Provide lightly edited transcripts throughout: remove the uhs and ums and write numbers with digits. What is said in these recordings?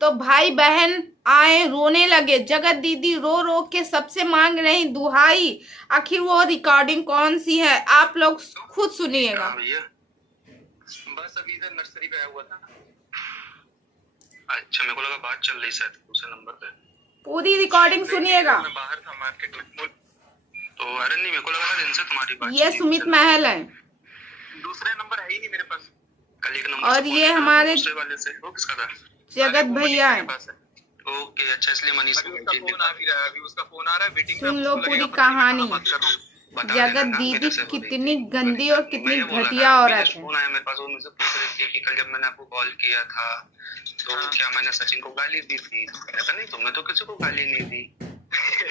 तो भाई बहन आए रोने लगे। जगत दीदी रो रो के सबसे मांग रही दुहाई। आखिर वो रिकॉर्डिंग कौन सी है, आप लोग खुद सुनिएगा। बस अभी इधर नर्सरी पे आया हुआ था। अच्छा, मेरे को लगा बात चल रही शायद दूसरे नंबर पे। पूरी रिकॉर्डिंग सुनिएगा। मैं बाहर था मार्केट में, तो अरे नहीं, मेरे को लगा था इनसे तुम्हारी बात। ये सुमित महल है, दूसरे नंबर है ही नहीं मेरे पास। कल एक नंबर और ये हमारे दूसरे वाले से। वो किसका था? जगत भैया है। ओके, अच्छा, इसलिए मनीष का फोन आ भी रहा है। अभी उसका फोन आ रहा है, वेटिंग सुन लो पूरी कहानी। जगत दीदी कितनी गंदी और कितनी घटिया औरत है। फोन आया मेरे पास, वो मुझसे पूछ रही थी कि कल जब मैंने आपको कॉल किया था तो क्या मैंने सचिन को गाली दी थी? ऐसा नहीं, तुमने तो किसी को गाली नहीं दी।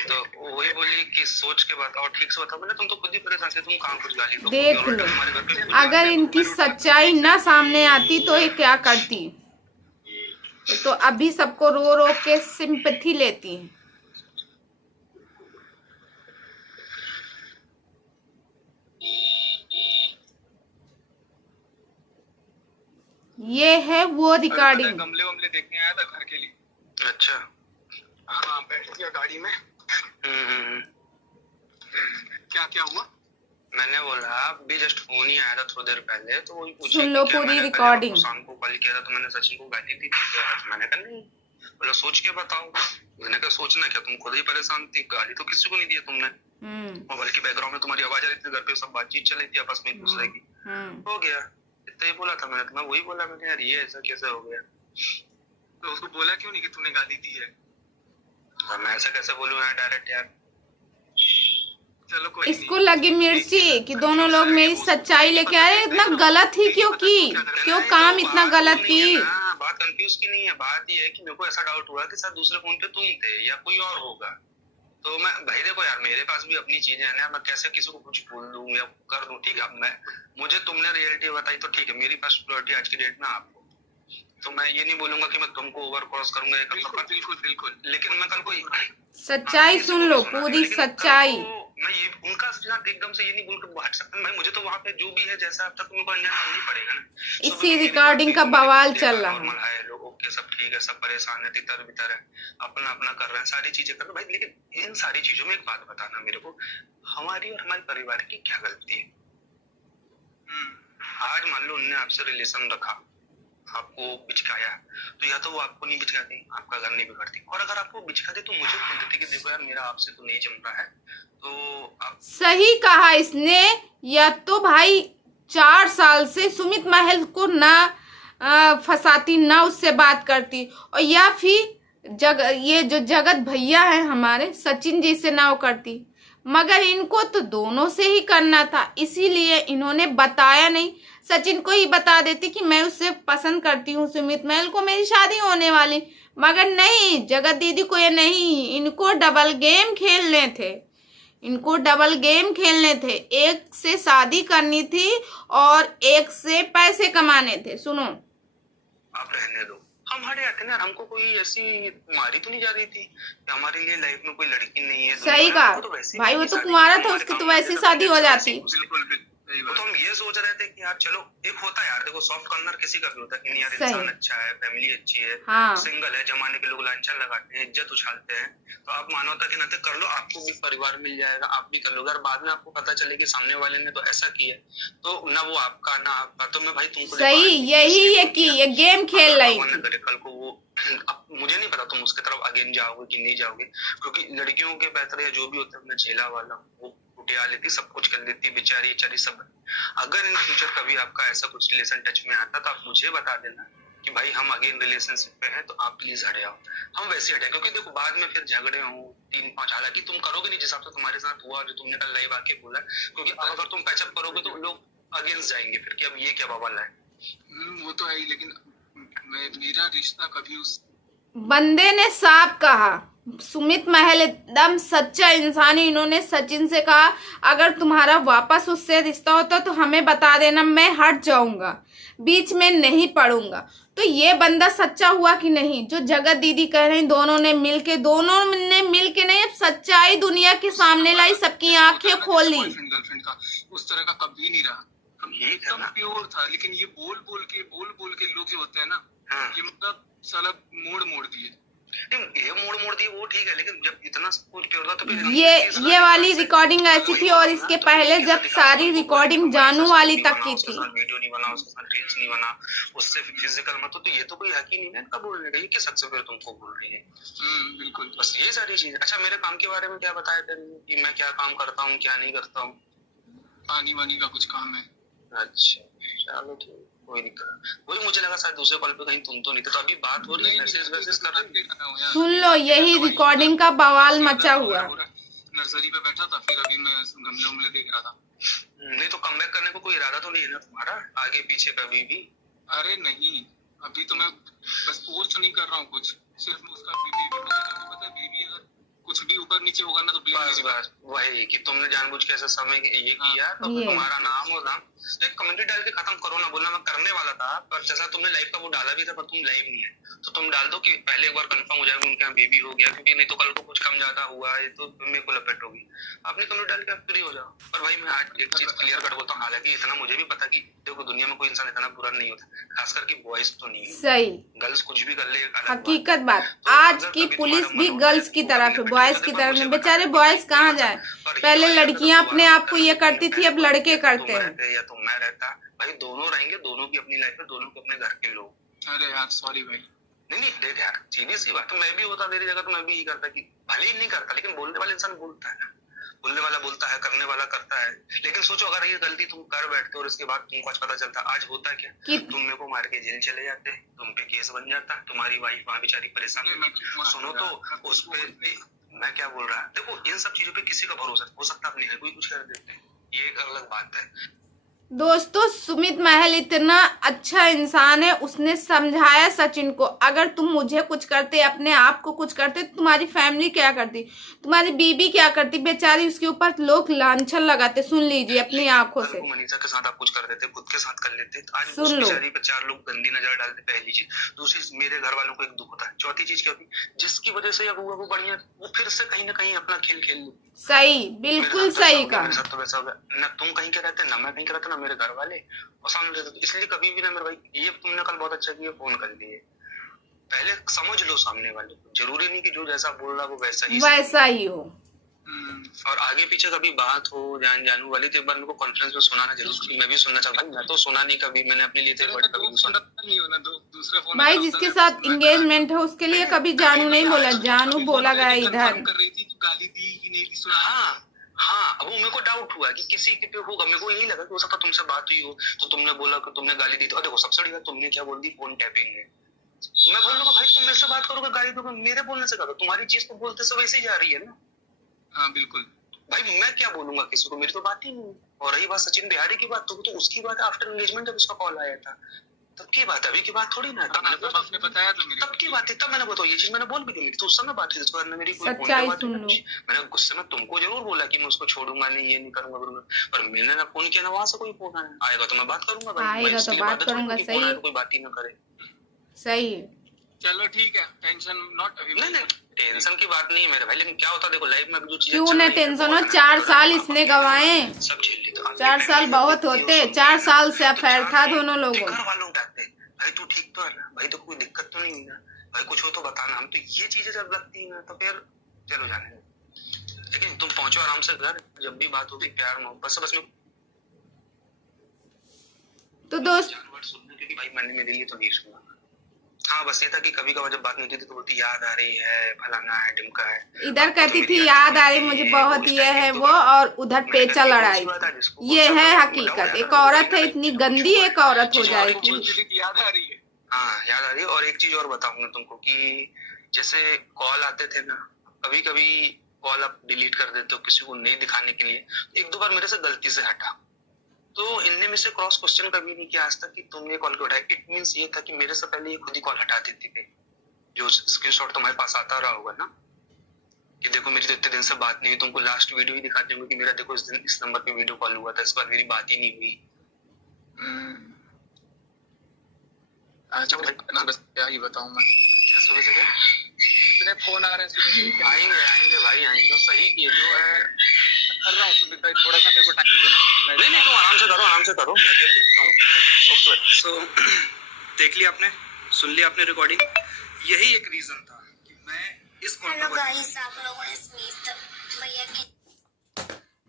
तो वही बोली कि सोच के बताओ, ठीक से बताओ। मैंने तुम तो खुद ही परेशान थे, तुम कहाँ कुछ गाली दो। देख लो, अगर इनकी सच्चाई ना सामने आती तो ये क्या करती। तो अभी सबको रो रो के सिंपैथी लेती है। ये है वो रिकॉर्डिंग। गमले वमले देखने आया था घर के लिए। अच्छा, हाँ, बैठ गया गाड़ी में। क्या क्या हुआ? मैंने बोला अभी जस्ट फोन ही आया था थोड़ी देर पहले, तो वही पूछा सुन लो पूरी रिकॉर्डिंग। शाम को कॉल किया था तो मैंने सचिन को गाली दी थी क्या? मैंने कहा नहीं। बोला सोच के बताओ। मैंने कहा सोचना क्या, तुम खुद ही परेशान थी, गाली तो किसी को नहीं दी तुमने। और बल्कि बैकग्राउंड में तुम्हारी आवाज आ रही थी, घर पे सब बातचीत चल रही थी आपस में एक दूसरे की। हो गया, इतना ही बोला था मैंने। तो मैं वही बोला, मैंने यार ये ऐसा कैसे हो गया। तो उसको बोला क्यों नहीं कि तूने गाली दी है? मैं ऐसा कैसे बोलूं यार डायरेक्ट यार। चलो कोई इसको लगी मिर्ची कि दोनों लोग मेरी सच्चाई लेके आए। इतना गलत ही क्यों की, क्यों काम इतना गलत की। बात कंफ्यूज की नहीं है, बात ये है कि मेरे को ऐसा डाउट हुआ कि शायद दूसरे फोन पे तुम थे या कोई और होगा। तो मैं भाई देखो यार, मेरे पास भी अपनी चीजें हैं ना, मैं कैसे किसी को कुछ बोल दूं या कर दूं। ठीक है, अब मैं मुझे तुमने रियलिटी बताई तो ठीक है, मेरी पास प्रायोरिटी आज की डेट में आपको। तो मैं ये नहीं बोलूंगा कि मैं तुमको ओवर क्रॉस करूंगा। बिल्कुल बिल्कुल, लेकिन मैं कल को सच्चाई सुन लो, पूरी सच्चाई। मैं ये उनका साथ एकदम से ये नहीं बोल के हट सकता भाई। मुझे तो वहाँ पे जो भी है जैसा अब तक उनको अन्याय करना ही पड़ेगा ना। इसी रिकॉर्डिंग का बवाल चल रहा है। नॉर्मल है, लोग ओके, सब ठीक है, सब परेशान है, तितर बितर है, अपना अपना कर रहे हैं, सारी चीजें कर रहे हैं भाई। लेकिन इन सारी चीजों में एक बात बताना मेरे को, हमारी और हमारे परिवार की क्या गलती है? आज मान लो उनने आपसे रिलेशन रखा, आपको बिचकाया, तो या तो वो आपको नहीं बिचकाती, आपका घर नहीं बिगड़ती। और अगर आपको बिचकाते तो मुझे बोल देते कि देखो यार मेरा आपसे तो नहीं जम रहा है, तो आप। सही कहा इसने। या तो भाई 4 साल से सुमित महल को ना फंसाती, ना उससे बात करती, और या फिर ये जो जगत भैया है हमारे सचिन जी से ना वो करती। मगर इनको तो दोनों से ही करना था, इसीलिए इन्होंने बताया नहीं। सचिन को ही बता देती कि मैं उससे पसंद करती हूँ, सुमित महल को मेरी शादी होने वाली। मगर नहीं, जगत दीदी को ये नहीं, इनको डबल गेम खेलने थे। इनको डबल गेम खेलने थे, एक से शादी करनी थी और एक से पैसे कमाने थे। सुनो, आप रहने दो, हम हटे आते ना। हमको कोई ऐसी मारी तो नहीं जा रही थी कि हमारे लिए लाइफ में कोई लड़की नहीं है। सही कहा भाई, वो तो कुंवारा था, उसकी तो वैसी शादी हो जाती। तो हम ये सोच रहे थे कि यार चलो, एक होता है यार, देखो सॉफ्ट कॉर्नर किसी का भी होता है कि नहीं यार इंसान अच्छा है, फैमिली अच्छी है, हाँ। सिंगल है, जमाने के लोग लांछन लगाते हैं, इज्जत उछालते हैं, तो आप मानवता के नाते कर लो, आपको भी परिवार मिल जाएगा, आप भी कर लो। अगर बाद में आपको पता चले कि सामने वाले ने तो ऐसा किया, तो ना वो आपका ना आपका, तो मैं भाई तुमको सही यही है कि ये गेम खेल रही थी। कल को वो मुझे नहीं पता तुम उसके तरफ अगेन जाओगे कि नहीं जाओगे, क्योंकि लड़कियों के बेहतर या जो भी होता है मैं झेला वाला, वो उठा लेती, सब कुछ कर लेती, बेचारी बेचारी सब। अगर इन फ्यूचर कभी आपका ऐसा कुछ रिलेशन टच में आता तो आप मुझे बता देना कि भाई हम अगेन रिलेशनशिप पे हैं, तो आप प्लीज हटे आओ, हम वैसे हटे। क्योंकि देखो बाद में फिर झगड़े हो 3-5, हालांकि तुम करोगे नहीं जिस हिसाब से तुम्हारे साथ हुआ, जो तुमने कल लाइव आके बोला, क्योंकि अगर तुम पैचअप करोगे तो लोग अगेंस्ट जाएंगे फिर कि अब ये क्या बवाल है। वो तो है ही, लेकिन मेरा रिश्ता कभी उस बंदे ने साफ कहा। सुमित महल एकदम सच्चा इंसान है। इन्होंने सचिन से कहा अगर तुम्हारा वापस उससे रिश्ता होता तो हमें बता देना, मैं हट जाऊंगा, बीच में नहीं पड़ूंगा। तो ये बंदा सच्चा हुआ कि नहीं? जो जगत दीदी कह रही दोनों ने मिलके नहीं, अब सच्चाई दुनिया के सामने लाई, सबकी आंखें खोल ली। गर्लफ्रेंड का उस तरह का कभी नहीं रहा, एकदम प्योर था। लेकिन ये बोल बोल के लोग जो होते हैं ना, ये मतलब साला मोड़ दिए। नहीं, ये मोड़ दिए वो ठीक है, लेकिन जब इतना सब कुछ कर रहा तो फिर ये वाली रिकॉर्डिंग ऐसी थी, और इसके पहले जब सारी रिकॉर्डिंग जानू वाली तक की थी। वीडियो नहीं बना, उसके साथ रील्स नहीं बना, उससे फिजिकल मत, तो ये तो कोई हक ही नहीं है इनका बोलने का। ये किस हद से फिर तुमको बोल रही है? बिल्कुल। बस ये सारी चीजें। अच्छा, मेरे काम के बारे में क्या बताया थे कि मैं क्या काम करता हूँ क्या नहीं करता हूँ? पानी वानी का कुछ काम है। अच्छा चलो ठीक, कोई दिक्कत। वही मुझे लगा शायद दूसरे कॉल पे कहीं तुम तो नहीं थे, तो अभी बात हो रही है, मैसेज वैसेज कर रहे हैं। सुन लो, यही रिकॉर्डिंग का बवाल मचा हुआ। नर्सरी पे बैठा था, फिर अभी मैं गमले उमले देख रहा था। नहीं तो कमबैक करने को कोई इरादा तो नहीं है ना तुम्हारा आगे पीछे कभी भी? अरे नहीं, अभी तो मैं बस पोस्ट नहीं कर रहा हूँ कुछ, सिर्फ उसका बेबी पता है, बेबी अगर कुछ भी ऊपर नीचे होगा ना तो बस वही कि तुमने जानबूझ के ऐसा समय ये किया, तो तुम्हारा नाम और नाम तो एक कमेंट डाल के खत्म करो ना। बोलना मैं करने वाला था, पर जैसा तुमने लाइव का वो डाला भी था, पर तुम लाइव नहीं है, तो तुम डाल दो कि पहले एक बार कंफर्म हो जाएगा उनके यहाँ बेबी हो गया, क्योंकि नहीं तो कल को कुछ कम ज्यादा हुआ है तो मेरे को लपेट होगी। आपने कमेंट डाल के आप फ्री हो जाओ। पर भाई मैं आज एक चीज क्लियर कर बोलता हूँ, हालांकि इतना मुझे भी पता कि देखो दुनिया में कोई इंसान इतना बुरा नहीं होता, खासकर कि बॉयज तो नहीं है। सही, गर्ल्स कुछ भी कर ले, हकीकत बात। आज की पुलिस भी गर्ल्स की तरफ है, बॉयज की तरफ नहीं। बेचारे बॉयज कहाँ जाए? पहले लड़कियां अपने आप को ये करती थी, अब लड़के करते हैं। या तो मैं रहता, भाई दोनों रहेंगे, दोनों की अपनी लाइफ है, दोनों के अपने घर के लोग। अरे यार सॉरी भाई। नहीं देख यार, सीधी सी बात, तो मैं भी होता मेरी जगह तो मैं भी यही करता कि भले ही नहीं करता, लेकिन बोलने वाला इंसान बोलता है, बोलने वाला बोलता है, करने वाला करता है। लेकिन सोचो अगर ये गलती तुम कर बैठते और इसके बाद तुमको आज पता चलता, आज होता क्या कि तुम मेरे को मार के जेल चले जाते, तुम पे केस बन जाता, तुम्हारी वाइफ वहां बेचारी परेशान। सुनो तो उस पे मैं क्या बोल रहा है, देखो इन सब चीजों पे किसी का भरोसा हो सकता अपनी है, कोई कुछ कर देते हैं, ये एक अलग बात है। दोस्तों, सुमित महल इतना अच्छा इंसान है, उसने समझाया सचिन को, अगर तुम मुझे कुछ करते, अपने आप को कुछ करते, तो तुम्हारी फैमिली क्या करती, तुम्हारी बीबी क्या करती? बेचारी उसके ऊपर लोग लांछन लगाते। सुन लीजिए अपनी आंखों से। मनीषा के साथ आप कुछ कर देते, खुद के साथ कर लेते, आज सुन लो, बेचारी पे 4 लोग गंदी नजर डालते, पहली चीज। दूसरी, मेरे घर वालों को एक दुख होता है। चौथी चीज क्या होती, जिसकी वजह से अब वो बढ़िया, वो फिर से कहीं ना कहीं अपना खेल खेल ले। सही, बिल्कुल सही कहा। मेरे साथ तो वैसा हो गया ना, तुम कहीं के रहते ना मैं कहीं के रहता, ना मेरे घर वाले और सामने रहते, तो इसलिए कभी भी ना मेरे भाई, ये तुमने कल बहुत अच्छा किया फोन कर लिए, पहले समझ लो सामने वाले को, जरूरी नहीं कि जो जैसा बोल रहा वो वैसा ही हो। और आगे पीछे कभी बात हो जानू वाली तो एक बार मेरे को कॉन्फ्रेंस में सुनाना जरूर, मैं भी सुनना चाहता हूँ। मैं तो सुना नहीं कभी, मैंने अपने लिए भाई जिसके साथ एंगेजमेंट है उसके लिए कभी जानू नहीं बोला, जानू बोला गया इधर। हाँ, अब वो मेरे को डाउट हुआ कि किसी के पे होगा, मेरे को यही लगा कि हो सकता तुमसे बात हुई हो तो तुमने बोला कि तुमने गाली दी। तो देखो सबसे बड़ी बात तुमने क्या बोल दी, फोन टैपिंग में। मैं बोल रहा भाई तुम मेरे से बात करोगे, गाली दोगे, मेरे बोलने से करो, तुम्हारी चीज तो बोलते से वैसे ही जा रही है ना। हाँ बिल्कुल भाई, मैं क्या बोलूंगा किसी को, मेरी तो बात ही नहीं। और रही बात सचिन बिहारी की बात, तो उसकी बात आफ्टर एंगेजमेंट जब उसका कॉल आया था तब की बात, अभी की बात थोड़ी ना। आपने बताया था तब की बात थी, तब मैंने बताया ये चीज मैंने बोल भी दी, तो उस समय बात थी, इसको मेरी कोई बात सुन लो। मैंने गुस्से में तुमको जरूर बोला कि मैं उसको छोड़ूंगा नहीं, ये नहीं करूंगा, पर मैंने ना फोन किया ना वहां से कोई फोन आएगा तो मैं बात करूंगा, आएगा तो बात करूंगा। सही, कोई बात ही ना करे। सही, चलो ठीक है, टेंशन नॉट अभी। नहीं टेंशन की बात नहीं है मेरे भाई, लेकिन क्या होता देखो लाइफ में जो चीजें क्यों ना टेंशन हो, 4 साल इसने गवाए, 4 साल बहुत होते, 4 साल से अफेयर था दोनों लोगों। घर वालों उठाते भाई तू ठीक तो है ना भाई, तो कोई दिक्कत तो नहीं है ना भाई, कुछ हो तो बताना। हम तो ये चीजें जब लगती है ना तो फिर चलो जाने, लेकिन तुम पहुंचो आराम से घर, जब भी बात होगी प्यार मोहब्बत से, बस में तो दोस्त सुनने, क्योंकि भाई मैंने मेरे लिए तो नहीं सुना। हाँ बस ये था कि कभी कभार जब बात नहीं होती थी तो बोलती याद आ रही है, फलाना है, ढिमका है, इधर कहती थी याद आ रही मुझे बहुत, ये है वो, और उधर पेचा लड़ाई। ये है हकीकत, एक औरत है इतनी गंदी, एक औरत हो जाएगी। याद आ रही है, हाँ याद आ रही है। और एक चीज और बताऊंगा तुमको कि जैसे कॉल आते थे ना, कभी कभी कॉल आप डिलीट कर देते हो किसी को नहीं दिखाने के लिए, 1-2 बार मेरे से गलती से हटा, तो इनने में से क्रॉस क्वेश्चन कभी नहीं किया आज तक कि तुमने कॉल क्यों उठाया। इट मींस ये था कि मेरे से पहले ये खुद ही कॉल हटा देती थी, जो स्क्रीनशॉट तुम्हारे पास आता रहा होगा ना कि देखो मेरी तो इतने दिन से बात नहीं हुई, तुमको लास्ट वीडियो ही दिखाते हुए कि मेरा देखो इस दिन इस नंबर पे वीडियो कॉल हुआ था, इस बार मेरी बात ही नहीं हुई। अच्छा भाई बस क्या ही बताऊं मैं, सुबह से इतने फोन आ रहे हैं सुबह से। आएंगे भाई आएंगे, तो सही किए जो है कर रहा हूँ सुमित भाई, थोड़ा सा मेरे को टाइम देना। नहीं तुम आराम से करो मैं देखता हूँ। सो देख लिया आपने, सुन लिया आपने रिकॉर्डिंग। यही एक रीजन था कि मैं इस हेलो कंट्रोवर्सी गाइस, आप लोगों ने स्मिथ भैया की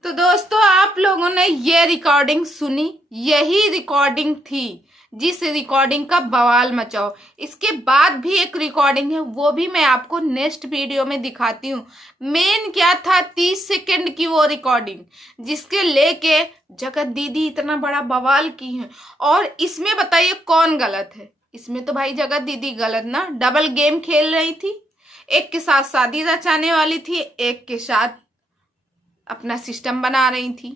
तो दोस्तों आप लोगों ने ये रिकॉर्डिंग सुनी, यही रिकॉर्डिंग थी जिस रिकॉर्डिंग का बवाल मचाओ। इसके बाद भी एक रिकॉर्डिंग है, वो भी मैं आपको नेक्स्ट वीडियो में दिखाती हूँ। मेन क्या था, 30 सेकंड की वो रिकॉर्डिंग जिसके लेके जगत दीदी इतना बड़ा बवाल की है। और इसमें बताइए कौन गलत है? इसमें तो भाई जगत दीदी गलत ना, डबल गेम खेल रही थी। एक के साथ शादी रचाने वाली थी, एक के साथ अपना सिस्टम बना रही थी।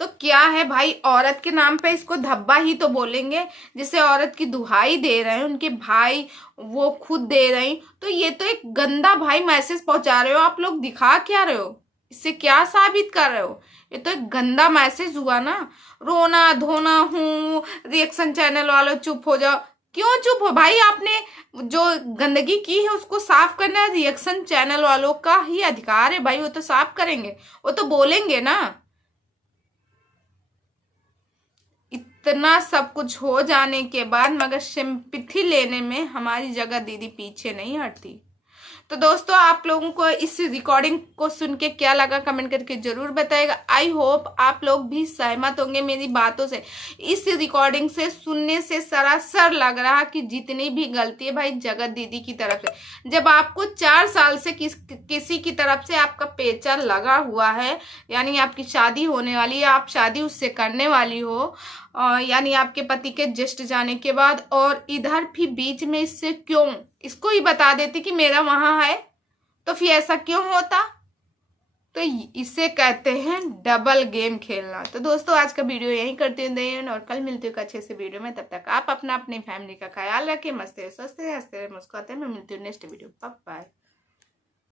तो क्या है भाई, औरत के नाम पे इसको धब्बा ही तो बोलेंगे। जिसे औरत की दुहाई दे रहे हैं उनके भाई, वो खुद दे रही। तो ये तो एक गंदा भाई मैसेज पहुंचा रहे हो आप लोग। दिखा क्या रहे हो? इससे क्या साबित कर रहे हो? ये तो एक गंदा मैसेज हुआ ना। रोना धोना हूँ, रिएक्शन चैनल वालों चुप हो जाओ। क्यों चुप हो भाई? आपने जो गंदगी की है उसको साफ करना है, रिएक्शन चैनल वालों का ही अधिकार है भाई। वो तो साफ करेंगे, वो तो बोलेंगे ना। इतना सब कुछ हो जाने के बाद मगर सिंपैथी लेने में हमारी जगह दीदी पीछे नहीं हटती। तो दोस्तों आप लोगों को इस रिकॉर्डिंग को सुन के क्या लगा कमेंट करके जरूर बताइएगा। आई होप आप लोग भी सहमत होंगे मेरी बातों से। इस रिकॉर्डिंग से सुनने से सरासर लग रहा कि जितनी भी गलती है भाई जगत दीदी की तरफ से। जब आपको 4 साल से किसी की तरफ से आपका पेचा लगा हुआ है, यानी आपकी शादी होने वाली है, आप शादी उससे करने वाली हो, यानी आपके पति के जस्ट जाने के बाद, और इधर भी बीच में इससे क्यों, इसको ही बता देती कि मेरा वहां है, तो फिर ऐसा क्यों होता? तो इसे कहते हैं डबल गेम खेलना। तो दोस्तों आज का वीडियो यहीं करते हैं और कल मिलते हैं अच्छे से वीडियो में। तब तक आप अपनी फैमिली का ख्याल रखें, मस्त रहे, स्वस्थ रहे, हंसते रहे, मुस्कुराते रहे। मैं मिलती हूँ नेक्स्ट वीडियो। Bye bye.